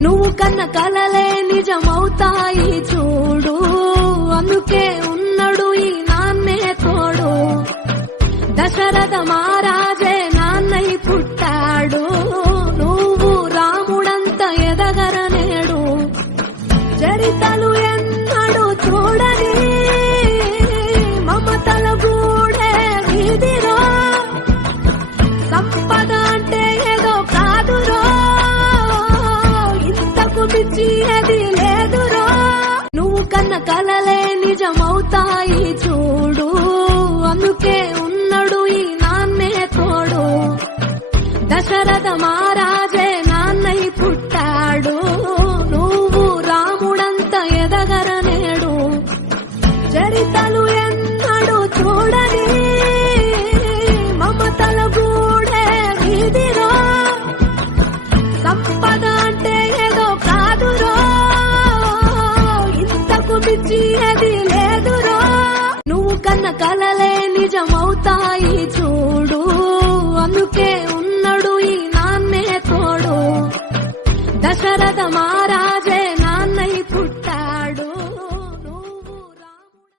నువ్వు కన్న కలలే నిజమవుతాయి చూడు, అందుకే ఉన్నాడు ఈ నాన్నే తోడు. దశరథ మహారాజే నాన్నై పుట్టాడు, నువ్వు రాముడంత ఎదగరనేడు. చరితలు ఎన్నడు చూడని మమతల గూడే వీధిలో, సంపద అంటే ఏదో కాదురో, ఇంతకు మించి ఏది లేదురో. నువ్వు కన్న కలలే నిజమవుతాయి చూడు, అందుకే ఉన్నాడు ఈ నాన్నే తోడు. దశరథ మహారాజే నాన్నై పుట్టాడు, నువ్వు రాముడంత ఎదగరనేడు. చరితలు ఎన్నడు చూడని మమతల గూడే వీధిలో, సంపద అంటే ఏదో కాదురో, ఇంతకు మించి ఏది లేదురో. నువ్వు కన్న కలలే నిజమవుతాయి చూడు, అందుకే ఉన్నాడు ఈ నాన్నే తోడు. దశరథ